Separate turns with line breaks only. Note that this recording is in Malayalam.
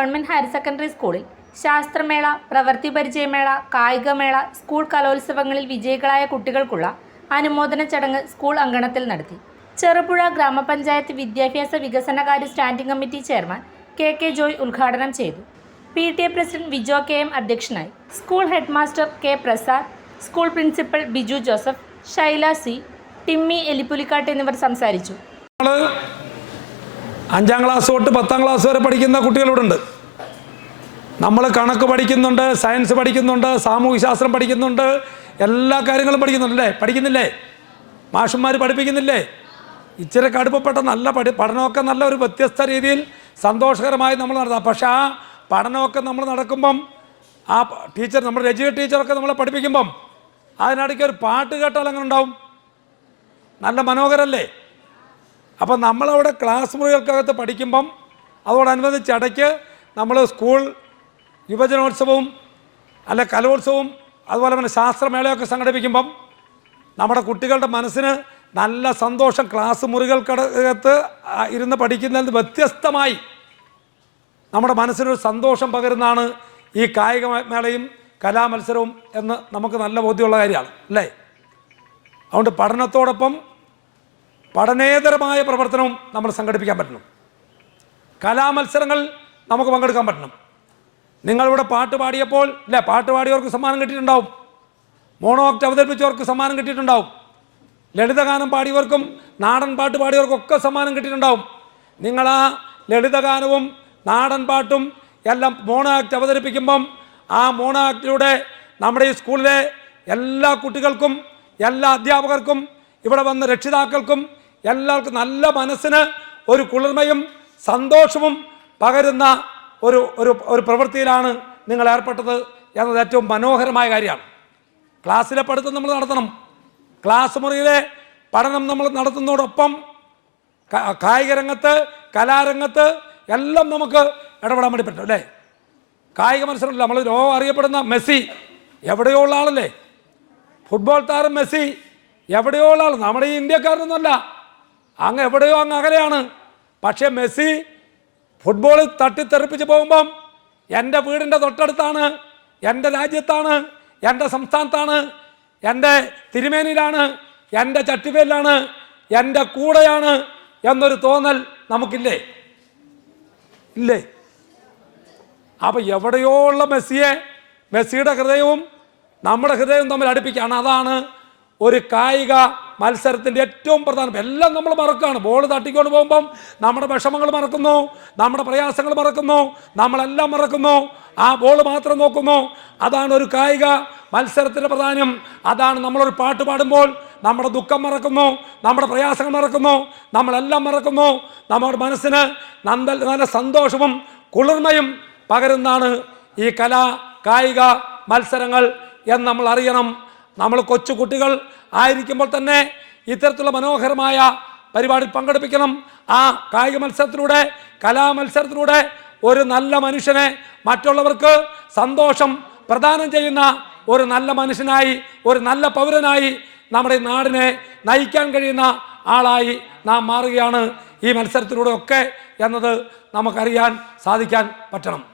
ഗവൺമെന്റ് ഹയർ സെക്കൻഡറി സ്കൂളിൽ ശാസ്ത്രമേള പ്രവൃത്തി പരിചയമേള കായികമേള സ്കൂൾ കലോത്സവങ്ങളിൽ വിജയികളായ കുട്ടികൾക്കുള്ള അനുമോദന ചടങ്ങ് സ്കൂൾ അങ്കണത്തിൽ നടത്തി. ചെറുപുഴ ഗ്രാമപഞ്ചായത്ത് വിദ്യാഭ്യാസ വികസനകാര്യ standing committee chairman K K Joy ഉദ്ഘാടനം ചെയ്തു. P T A president Vijo K M അധ്യക്ഷനായി. School head master K Prasad school principal Biju Joseph Shaila C Timmy Elippulikkattu എന്നിവർ സംസാരിച്ചു.
അഞ്ചാം ക്ലാസ് തൊട്ട് പത്താം ക്ലാസ് വരെ പഠിക്കുന്ന കുട്ടികളിവിടെ നമ്മൾ കണക്ക് പഠിക്കുന്നുണ്ട് സയൻസ് പഠിക്കുന്നുണ്ട് സാമൂഹ്യ ശാസ്ത്രം പഠിക്കുന്നുണ്ട് എല്ലാ കാര്യങ്ങളും പഠിക്കുന്നുണ്ട് അല്ലേ പഠിക്കുന്നില്ലേ? മാഷന്മാർ പഠിപ്പിക്കുന്നില്ലേ? ഇച്ചിരി കടുപ്പപ്പെട്ട നല്ല പഠി പഠനമൊക്കെ നല്ല ഒരു വ്യത്യസ്ത രീതിയിൽ സന്തോഷകരമായി നമ്മൾ നടത്താം. പക്ഷേ ആ പഠനമൊക്കെ നമ്മൾ നടക്കുമ്പം ആ ടീച്ചർ നമ്മുടെ രചിക ടീച്ചറൊക്കെ നമ്മളെ പഠിപ്പിക്കുമ്പം അതിനിടയ്ക്ക് ഒരു പാട്ട് കേട്ടാൽ അങ്ങനെ ഉണ്ടാവും? നല്ല മനോഹരല്ലേ? അപ്പം നമ്മളവിടെ ക്ലാസ് മുറികൾക്കകത്ത് പഠിക്കുമ്പം അതോടനുബന്ധിച്ച് ഇടയ്ക്ക് നമ്മൾ സ്കൂൾ യുവജനോത്സവവും അല്ല കലോത്സവവും അതുപോലെ തന്നെ ശാസ്ത്രമേളയൊക്കെ സംഘടിപ്പിക്കുമ്പം നമ്മുടെ കുട്ടികളുടെ മനസ്സിന് നല്ല സന്തോഷം ക്ലാസ് മുറികൾക്കകത്ത് ഇരുന്ന് പഠിക്കുന്നതിൽ വ്യത്യസ്തമായി നമ്മുടെ മനസ്സിനൊരു സന്തോഷം പകരുന്നതാണ് ഈ കായിക മേളയും കലാമത്സരവും എന്ന് നമുക്ക് നല്ല ബോധ്യമുള്ള കാര്യമാണ് അല്ലേ? അതുകൊണ്ട് പഠനത്തോടൊപ്പം പഠനേതരമായ പ്രവർത്തനവും നമ്മൾ സംഘടിപ്പിക്കാൻ പറ്റണം. കലാമത്സരങ്ങൾ നമുക്ക് പങ്കെടുക്കാൻ പറ്റണം. നിങ്ങളിവിടെ പാട്ട് പാടിയപ്പോൾ ഇല്ല പാട്ട് പാടിയവർക്ക് സമ്മാനം കിട്ടിയിട്ടുണ്ടാവും. മോണോക്ട് അവതരിപ്പിച്ചവർക്ക് സമ്മാനം കിട്ടിയിട്ടുണ്ടാവും. ലളിതഗാനം പാടിയവർക്കും നാടൻ പാട്ട് പാടിയവർക്കും ഒക്കെ സമ്മാനം കിട്ടിയിട്ടുണ്ടാവും. നിങ്ങൾ ആ ലളിതഗാനവും നാടൻ പാട്ടും എല്ലാം മോണോ ആക്ട് അവതരിപ്പിക്കുമ്പം ആ മോണോ ആക്ടിലൂടെ നമ്മുടെ ഈ സ്കൂളിലെ എല്ലാ കുട്ടികൾക്കും എല്ലാ അധ്യാപകർക്കും ഇവിടെ വന്ന രക്ഷിതാക്കൾക്കും എല്ലാവർക്കും നല്ല മനസ്സിന് ഒരു കുളിർമയും സന്തോഷവും പകരുന്ന ഒരു ഒരു ഒരു പ്രവൃത്തിയിലാണ് നിങ്ങൾ ഏർപ്പെട്ടത് എന്നത് ഏറ്റവും മനോഹരമായ കാര്യമാണ്. ക്ലാസ്സിലെ പഠിത്തം നമ്മൾ നടത്തണം. ക്ലാസ് മുറിയിലെ പഠനം നമ്മൾ നടത്തുന്നതോടൊപ്പം കായിക രംഗത്ത് കലാരംഗത്ത് എല്ലാം നമുക്ക് ഇടപെടാൻ വേണ്ടി പറ്റും അല്ലേ? കായിക മത്സരമല്ല നമ്മൾ ലോകം അറിയപ്പെടുന്ന മെസ്സി എവിടെയോ ഉള്ള ആളല്ലേ? ഫുട്ബോൾ താരം മെസ്സി എവിടെയോ ഉള്ള ആൾ നമ്മുടെ ഈ ഇന്ത്യക്കാരനൊന്നുമല്ല. അങ്ങ് എവിടെയോ അങ്ങ് അകലെയാണ്. പക്ഷേ മെസ്സി ഫുട്ബോൾ തട്ടിത്തെറിപ്പിച്ച് പോകുമ്പം എന്റെ വീടിന്റെ തൊട്ടടുത്താണ് എന്റെ രാജ്യത്താണ് എന്റെ സംസ്ഥാനത്താണ് എന്റെ തിരുമേനിയിലാണ് എന്റെ ചട്ടിപ്പേലാണ് എന്റെ കൂടെയാണ് എന്നൊരു തോന്നൽ നമുക്കില്ലേ? ഇല്ലേ? അപ്പോൾ എവിടെയോ ഉള്ള മെസ്സിയെ മെസ്സിയുടെ ഹൃദയവും നമ്മുടെ ഹൃദയവും തമ്മിൽ അടുപ്പിക്കുകയാണ്. അതാണ് ഒരു കായിക മത്സരത്തിന്റെ ഏറ്റവും പ്രധാനം എല്ലാം നമ്മൾ മറക്കുകയാണ്. ബോൾ തട്ടിക്കൊണ്ട് പോകുമ്പം നമ്മുടെ വിഷമങ്ങൾ മറക്കുന്നു നമ്മുടെ പ്രയാസങ്ങൾ മറക്കുന്നു നമ്മളെല്ലാം മറക്കുന്നു. ആ ബോൾ മാത്രം നോക്കുന്നു. അതാണ് ഒരു കായിക മത്സരത്തിന്റെ പ്രധാനം അതാണ് നമ്മളൊരു പാട്ട് പാടുമ്പോൾ നമ്മുടെ ദുഃഖം മറക്കുന്നു നമ്മുടെ പ്രയാസങ്ങൾ മറക്കുന്നു നമ്മളെല്ലാം മറക്കുന്നു. നമ്മുടെ മനസ്സിന് നന്ദ നല്ല സന്തോഷവും കുളിർമയും പകരുന്നതാണ് ഈ കലാ കായിക മത്സരങ്ങൾ എന്ന് നമ്മൾ അറിയണം. നമ്മൾ കൊച്ചു കുട്ടികൾ ആയിരിക്കുമ്പോൾ തന്നെ ഇത്തരത്തിലുള്ള മനോഹരമായ പരിപാടിയിൽ പങ്കെടുപ്പിക്കണം. ആ കായിക മത്സരത്തിലൂടെ കലാമത്സരത്തിലൂടെ ഒരു നല്ല മനുഷ്യനെ മറ്റുള്ളവർക്ക് സന്തോഷം പ്രദാനം ചെയ്യുന്ന ഒരു നല്ല മനുഷ്യനായി ഒരു നല്ല പൗരനായി നമ്മുടെ നാടിനെ നയിക്കാൻ കഴിയുന്ന ആളായി നാം മാറുകയാണ് ഈ മത്സരത്തിലൂടെ ഒക്കെ എന്നത് നമുക്കറിയാൻ സാധിക്കാൻ പറ്റണം.